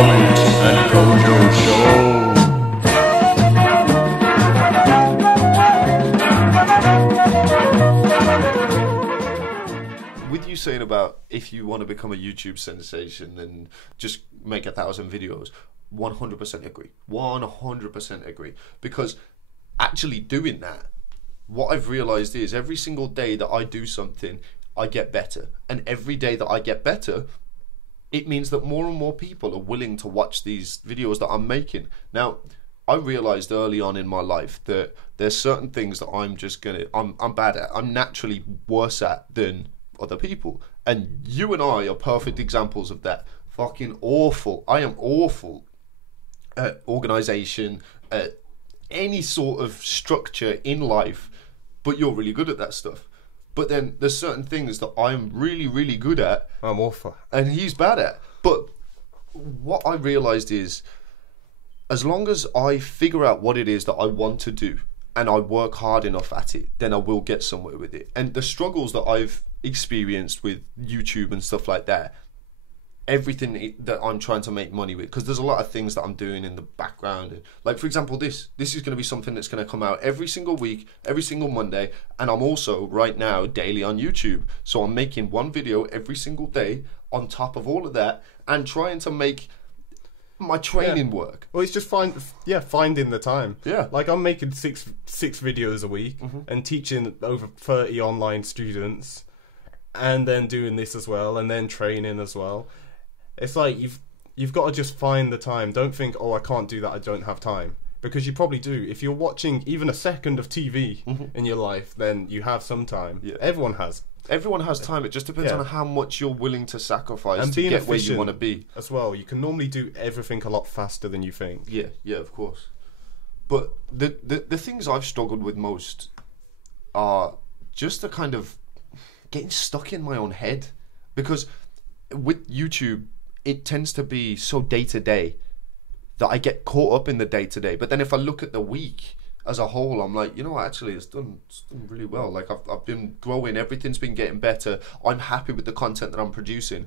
Comment and Kojo Show. With you saying about if you want to become a YouTube sensation and just make 1,000 videos, 100% agree. 100% agree. Because actually doing that, what I've realized is every single day that I do something, I get better. And every day that I get better, it means that more and more people are willing to watch these videos that I'm making. Now, I realized early on in my life that there's certain things that I'm bad at. I'm naturally worse at than other people. And you and I are perfect examples of that. Fucking awful. I am awful at organization, at any sort of structure in life, but you're really good at that stuff. But then there's certain things that I'm really, really good at. I'm awful. And he's bad at. But what I realized is, as long as I figure out what it is that I want to do and I work hard enough at it, then I will get somewhere with it. And the struggles that I've experienced with YouTube and stuff like that, everything that I'm trying to make money with, because there's a lot of things that I'm doing in the background. Like, for example, this is going to be something that's going to come out every single week, every single Monday, and I'm also right now daily on YouTube. So I'm making one video every single day on top of all of that and trying to make my training work. Well, it's just finding the time. Yeah. Like, I'm making six videos a week and teaching over 30 online students, and then doing this as well, and then training as well. It's like you've got to just find the time. Don't think, oh, I can't do that, I don't have time. Because you probably do. If you're watching even a second of TV in your life, then you have some time. Yeah. Everyone has. Everyone has time. It just depends on how much you're willing to sacrifice and to get where you want to be. As well, you can normally do everything a lot faster than you think. Yeah, of course. But the things I've struggled with most are just the kind of getting stuck in my own head. Because with YouTube, it tends to be so day-to-day that I get caught up in the day-to-day. But then if I look at the week as a whole, I'm like, you know what, actually it's done really well. Like, I've been growing, everything's been getting better. I'm happy with the content that I'm producing.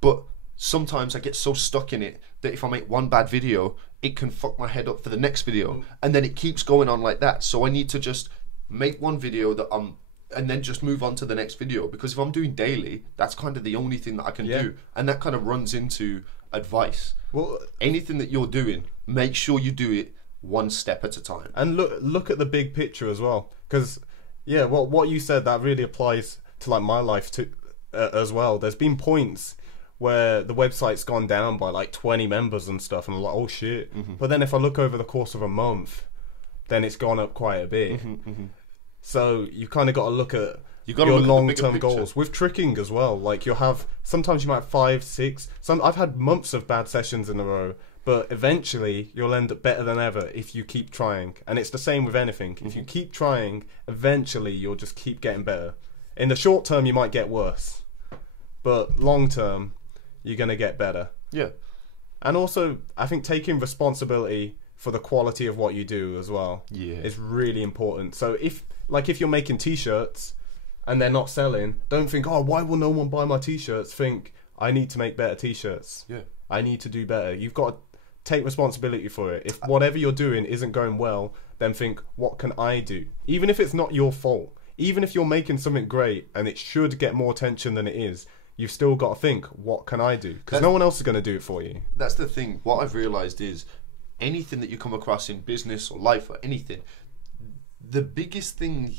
But sometimes I get so stuck in it that if I make one bad video, it can fuck my head up for the next video. And then it keeps going on like that. So I need to just make one video and then just move on to the next video. Because if I'm doing daily, that's kind of the only thing that I can do. And that kind of runs into advice. Well, anything that you're doing, make sure you do it one step at a time. And look at the big picture as well. Because, what you said, that really applies to like my life too, as well. There's been points where the website's gone down by like 20 members and stuff, and I'm like, oh shit. But then if I look over the course of a month, then it's gone up quite a bit. So you kind of got to look at your long-term goals with tricking as well. Like, sometimes you might have 5, 6. I've had months of bad sessions in a row, but eventually you'll end up better than ever if you keep trying. And it's the same with anything. If you keep trying, eventually you'll just keep getting better. In the short term, you might get worse, but long term, you're gonna get better. Yeah. And also, I think taking responsibility for the quality of what you do as well is really important. So if you're making t-shirts and they're not selling, don't think, oh, why will no one buy my t-shirts? Think, I need to make better t-shirts. Yeah. I need to do better. You've got to take responsibility for it. If whatever you're doing isn't going well, then think, what can I do? Even if it's not your fault, even if you're making something great and it should get more attention than it is, you've still got to think, what can I do? Because no one else is going to do it for you. That's the thing. What I've realised is, anything that you come across in business or life or anything, the biggest thing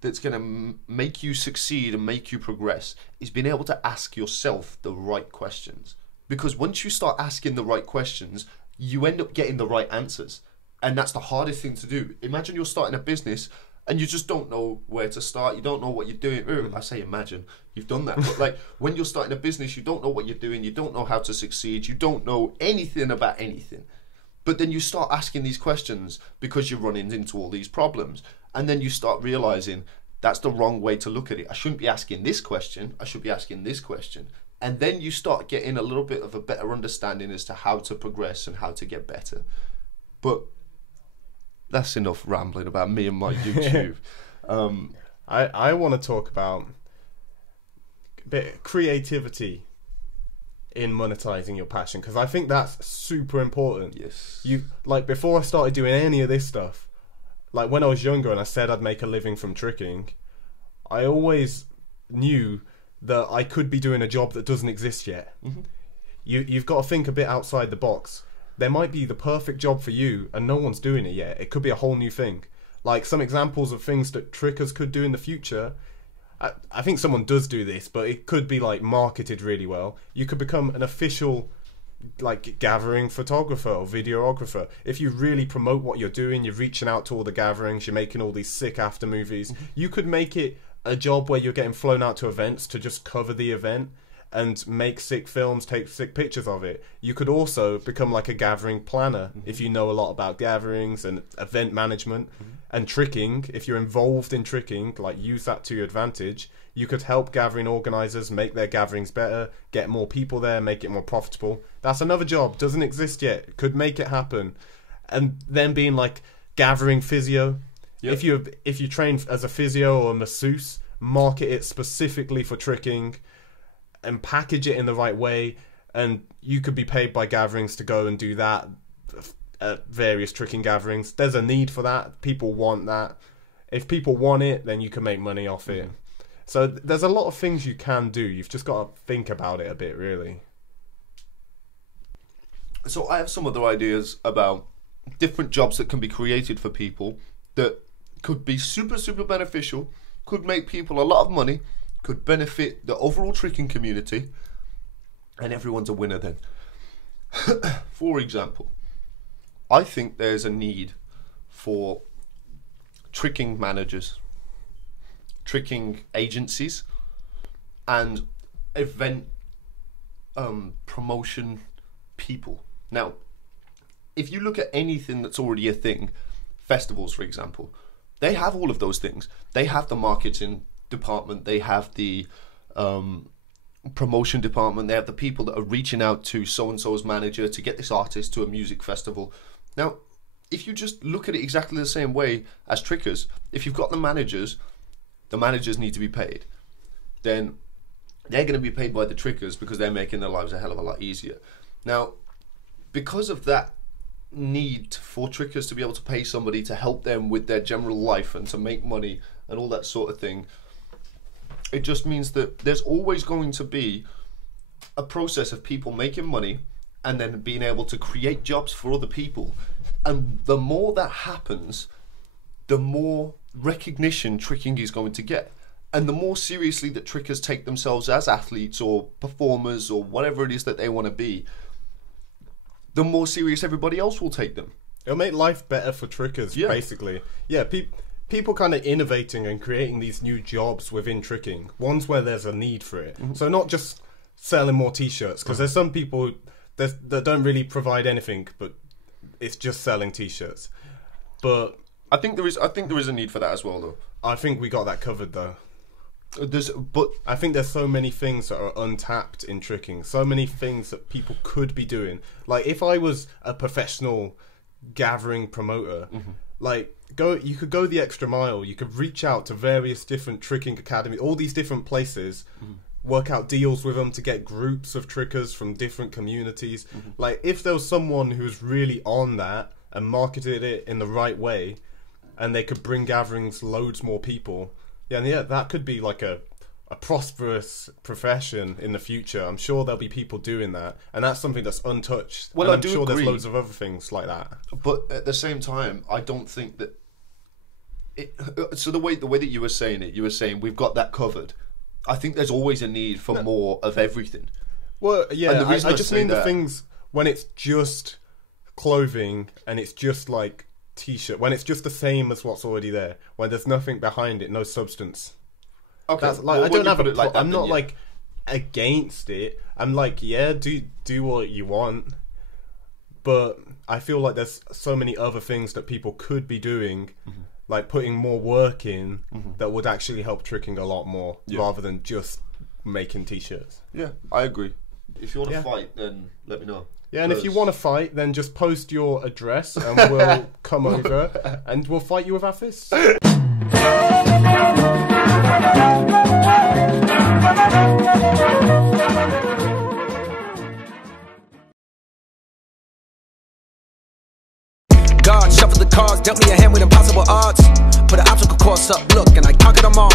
that's going to make you succeed and make you progress is being able to ask yourself the right questions. Because once you start asking the right questions, you end up getting the right answers. And that's the hardest thing to do. Imagine you're starting a business and you just don't know where to start. You don't know what you're doing. I say imagine. You've done that. But like, when you're starting a business, you don't know what you're doing. You don't know how to succeed. You don't know anything about anything. But then you start asking these questions because you're running into all these problems. And then you start realizing that's the wrong way to look at it. I shouldn't be asking this question. I should be asking this question. And then you start getting a little bit of a better understanding as to how to progress and how to get better. But that's enough rambling about me and my YouTube. I want to talk about a bit of creativity in monetizing your passion, because I think that's super important. Yes. You like, before I started doing any of this stuff, like when I was younger and I said I'd make a living from tricking, I always knew that I could be doing a job that doesn't exist yet. You've got to think a bit outside the box. There might be the perfect job for you and no one's doing it yet. It could be a whole new thing. Like some examples of things that trickers could do in the future. I think someone does do this, but it could be like marketed really well. You could become an official like gathering photographer or videographer. If you really promote what you're doing, you're reaching out to all the gatherings, you're making all these sick after movies, you could make it a job where you're getting flown out to events to just cover the event and make sick films, take sick pictures of it. You could also become like a gathering planner if you know a lot about gatherings and event management and tricking. If you're involved in tricking, like use that to your advantage. You could help gathering organizers make their gatherings better, get more people there, make it more profitable. That's another job, doesn't exist yet, could make it happen. And then being like gathering physio. If you train as a physio or a masseuse, market it specifically for tricking and package it in the right way, and you could be paid by gatherings to go and do that at various tricking gatherings. There's a need for that. People want that. If people want it, then you can make money off it. So there's a lot of things you can do. You've just got to think about it a bit, really. So I have some other ideas about different jobs that can be created for people that could be super, super beneficial, could make people a lot of money, could benefit the overall tricking community, and everyone's a winner then. For example, I think there's a need for tricking managers, tricking agencies, and event promotion people. Now, if you look at anything that's already a thing, festivals, for example, they have all of those things. They have the marketing department, they have the promotion department, they have the people that are reaching out to so-and-so's manager to get this artist to a music festival. Now, if you just look at it exactly the same way as trickers, if you've got the managers need to be paid. Then they're going to be paid by the trickers because they're making their lives a hell of a lot easier. Now, because of that need for trickers to be able to pay somebody to help them with their general life and to make money and all that sort of thing, it just means that there's always going to be a process of people making money and then being able to create jobs for other people. And the more that happens, the more recognition tricking is going to get. And the more seriously that trickers take themselves as athletes or performers or whatever it is that they want to be, the more serious everybody else will take them. It'll make life better for trickers, basically. Yeah, people kind of innovating and creating these new jobs within tricking, ones where there's a need for it. So not just selling more t-shirts, because there's some people that don't really provide anything, but it's just selling t-shirts. But I think there is a need for that as well, though. I think we got that covered, though. But I think there's so many things that are untapped in tricking, so many things that people could be doing. Like if I was a professional gathering promoter, like you could go the extra mile. You could reach out to various different tricking academies, all these different places, work out deals with them to get groups of trickers from different communities. Like if there was someone who's really on that and marketed it in the right way, and they could bring gatherings loads more people. Yeah, that could be like a prosperous profession in the future. I'm sure there'll be people doing that, and that's something that's untouched. Well, and I'm sure agree. There's loads of other things like that. But at the same time, I don't think that so the way that you were saying it, you were saying we've got that covered. I think there's always a need for more of everything. Well, yeah, I just mean the that, things when it's just clothing and it's just like t-shirt, when it's just the same as what's already there, when there's nothing behind it, no substance. Okay, that's like, I don't have a like that, I'm not like against it. I'm like, yeah, do what you want, but I feel like there's so many other things that people could be doing, like putting more work in, that would actually help tricking a lot more, rather than just making t-shirts. Yeah, I agree. If you want to fight, then let me know. Yeah, and if you want to fight, then just post your address and we'll come over and we'll fight you with our fists. God shuffled the cards, dealt me a hand with impossible odds. Put an obstacle course up, look, and I conquered them all.